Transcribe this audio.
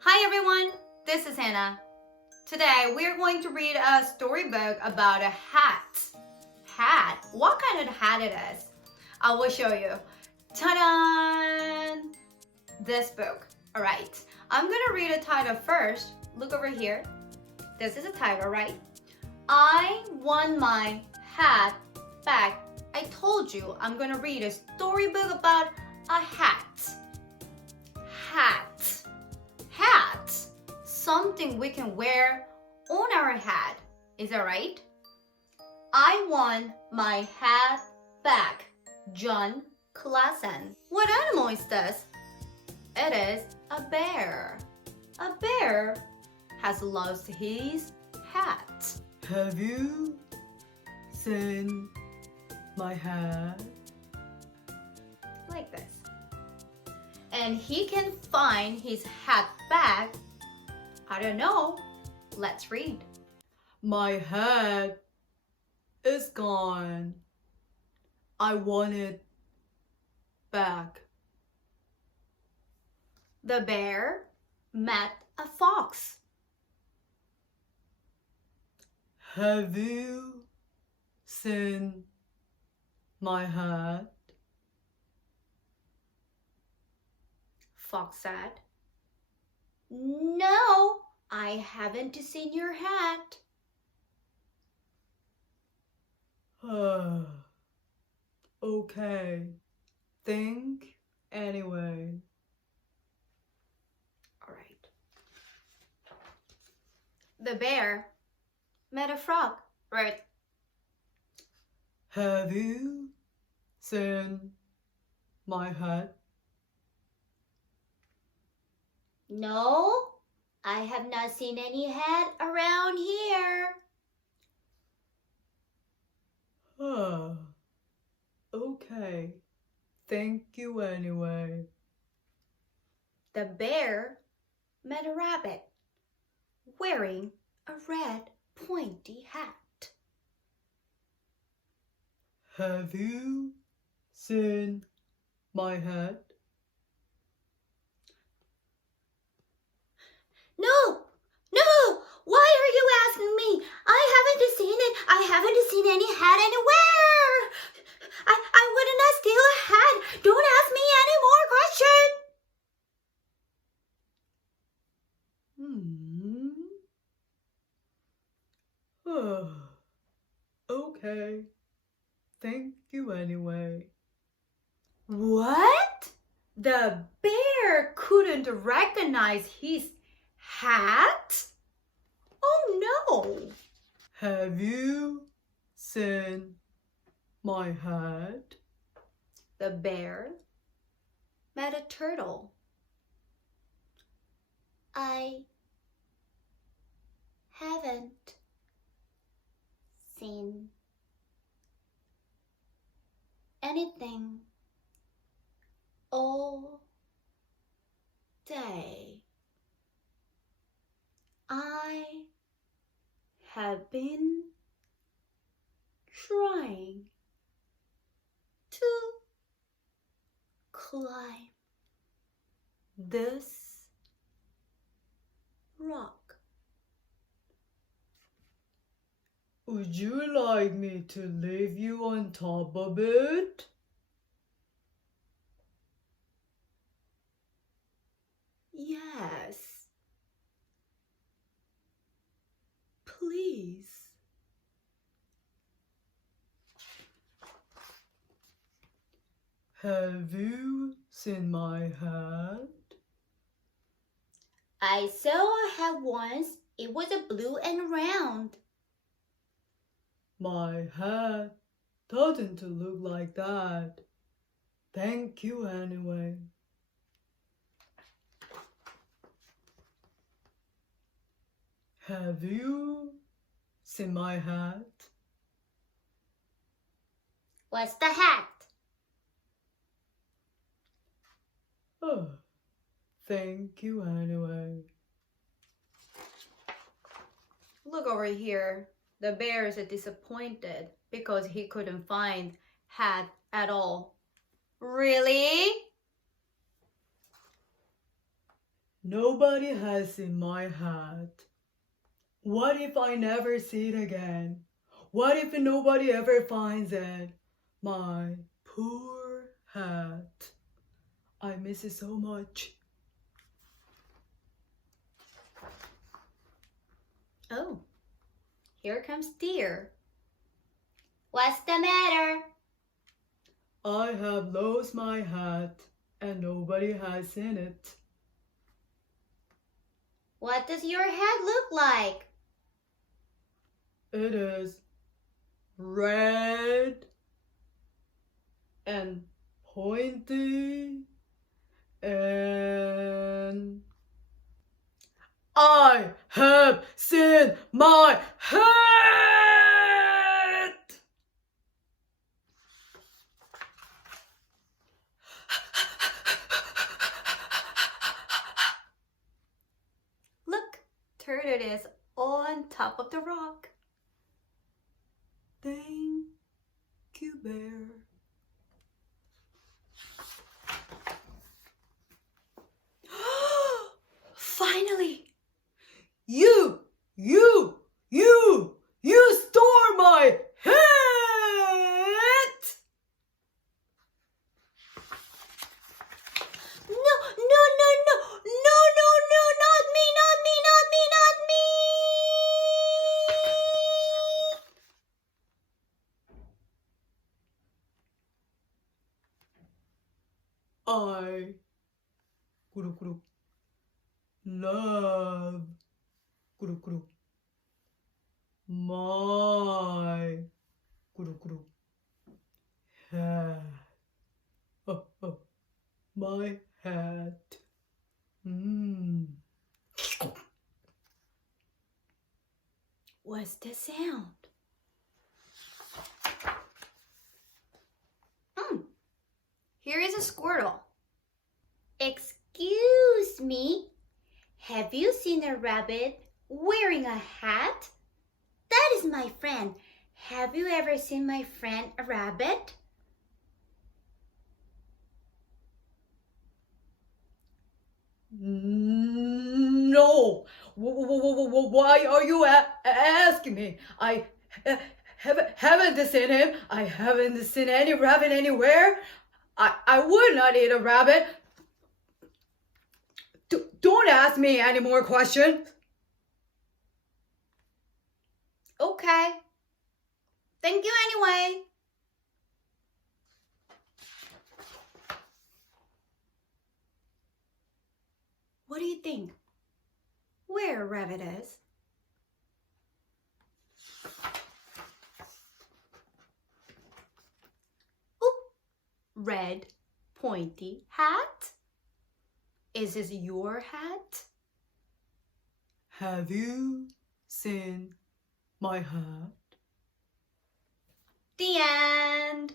Hi everyone, this is Hannah. Today we're going to read a storybook about a hat. Hat? What kind of hat it is? I will show you. Ta-da! This book. Alright, I'm gonna read the title first. Look over here. This is the title, right? I want my hat back. I told you I'm gonna read a storybook about a hat. Hat. Hat. Something we can wear on our head. Is that right? I want my hat back. John Klassen. What animal is this? It is a bear. A bear has lost his hat. Have you seen my hat? Like this. And he can find his hat back. I don't know. Let's read. My hat is gone. I want it back. The bear met a fox. Have you seen my hat? Fox said, No, I haven't seen your hat. Okay. Think anyway. All right. The bear met a frog. Right. Have you seen my hat? No, I have not seen any hat around here. Okay. Thank you anyway. The bear met a rabbit wearing a red pointy hat. Have you seen my hat? No, why are you asking me? I haven't seen it. I haven't seen any hat anywhere. I would not steal a hat. Don't ask me any more questions. Okay. Thank you anyway. What? The bear couldn't recognize his hat? Oh no! Have you seen my hat? The bear met a turtle. I haven't seen anything all day. I have been trying to climb this rock. Would you like me to leave you on top of it? Yes. Please. Have you seen my hat? I saw a hat once. It was a blue and round. My hat doesn't look like that. Thank you anyway. Have you seen my hat? What's the hat? Thank you anyway. Look over here. The bear is disappointed because he couldn't find hat at all. Really? Nobody has seen my hat. What if I never see it again? What if nobody ever finds it? My poor hat. I miss it so much. Oh, here comes Deer. What's the matter? I have lost my hat and nobody has seen it. What does your hat look like? It is red and pointy and I have seen my hat! Look, Turtle is on top of the rock. Thank you, Bear. Finally! You stole my hat! No, not me, not me, not me, not me! I love my hat. My hat. What's the sound? Here is a squirrel. Excuse me, have you seen a rabbit wearing a hat? That is my friend. Have you ever seen my friend a rabbit? No. Why are you asking me? I haven't seen him. I haven't seen any rabbit anywhere. I would not eat a rabbit. Don't ask me any more questions. Okay. Thank you anyway. What do you think? Where a rabbit is? Oh, red pointy hat. Is this your hat? Have you seen my hat? The end.